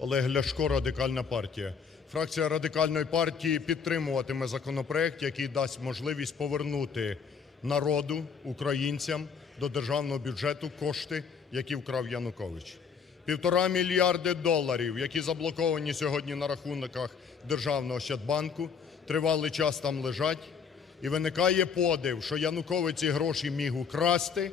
Олег Ляшко, Радикальна партія. Фракція Радикальної партії підтримуватиме законопроект, який дасть можливість повернути народу, українцям до державного бюджету кошти, які вкрав Янукович. Півтора мільярди доларів, які заблоковані сьогодні на рахунках Державного Ощадбанку, тривалий час там лежать. І виникає подив, що Янукович ці гроші міг украсти,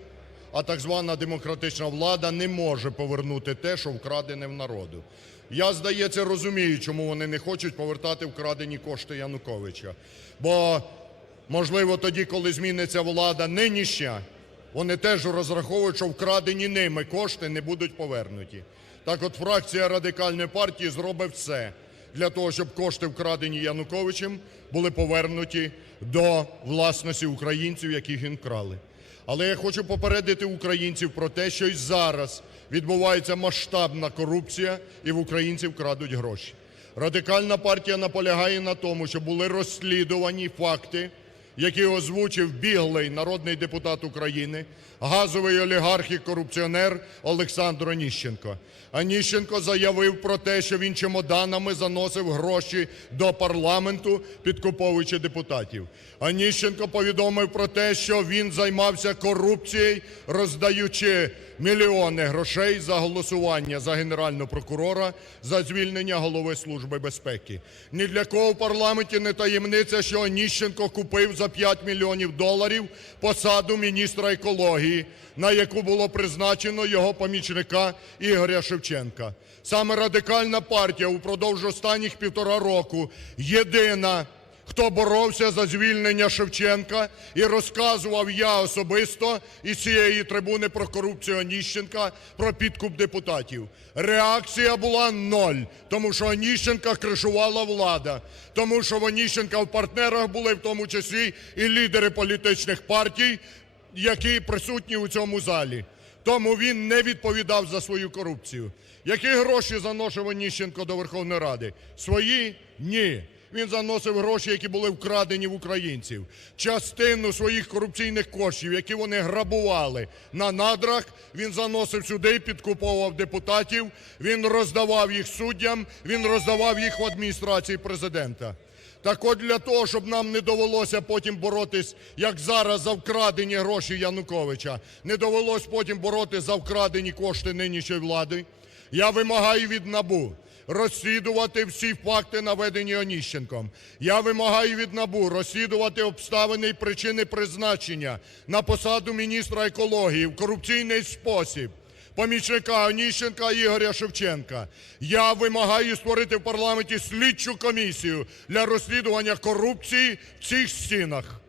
а так звана демократична влада не може повернути те, що вкрадене в народу. Я, здається, розумію, чому вони не хочуть повертати вкрадені кошти Януковича. Бо, можливо, тоді, коли зміниться влада нинішня, вони теж розраховують, що вкрадені ними кошти не будуть повернуті. Так от фракція Радикальної партії зробить все для того, щоб кошти, вкрадені Януковичем, були повернуті до власності українців, яких він вкрали. Але я хочу попередити українців про те, що і зараз відбувається масштабна корупція, і в українців крадуть гроші. Радикальна партія наполягає на тому, щоб були розслідувані факти, які озвучив біглий народний депутат України, газовий олігарх і корупціонер Олександр Оніщенко. Оніщенко заявив про те, що він чемоданами заносив гроші до парламенту, підкуповуючи депутатів. Оніщенко повідомив про те, що він займався корупцією, роздаючи мільйони грошей за голосування за генерального прокурора, за звільнення голови Служби безпеки. Ні для кого в парламенті не таємниця, що Оніщенко купив за 5 мільйонів доларів посаду міністра екології, на яку було призначено його помічника Ігоря Шевченка. Саме Радикальна партія упродовж останніх півтора року єдина, хто боровся за звільнення Шевченка і розказував я особисто із цієї трибуни про корупцію Оніщенка, про підкуп депутатів. Реакція була ноль, тому що Оніщенка кришувала влада, тому що в Оніщенка в партнерах були в тому числі і лідери політичних партій, які присутні у цьому залі. Тому він не відповідав за свою корупцію. Які гроші заносив Оніщенко до Верховної Ради? Свої? Ні. Він заносив гроші, які були вкрадені в українців. Частину своїх корупційних коштів, які вони грабували на надрах, він заносив сюди і підкуповував депутатів, він роздавав їх суддям, він роздавав їх в адміністрації президента. Так от для того, щоб нам не довелося потім боротись, як зараз, за вкрадені гроші Януковича, не довелось потім боротись за вкрадені кошти нинішньої влади, я вимагаю від НАБУ розслідувати всі факти, наведені Оніщенком. Я вимагаю від НАБУ розслідувати обставини і причини призначення на посаду міністра екології в корупційний спосіб помічника Оніщенка Ігоря Шевченка. Я вимагаю створити в парламенті слідчу комісію для розслідування корупції в цих стінах.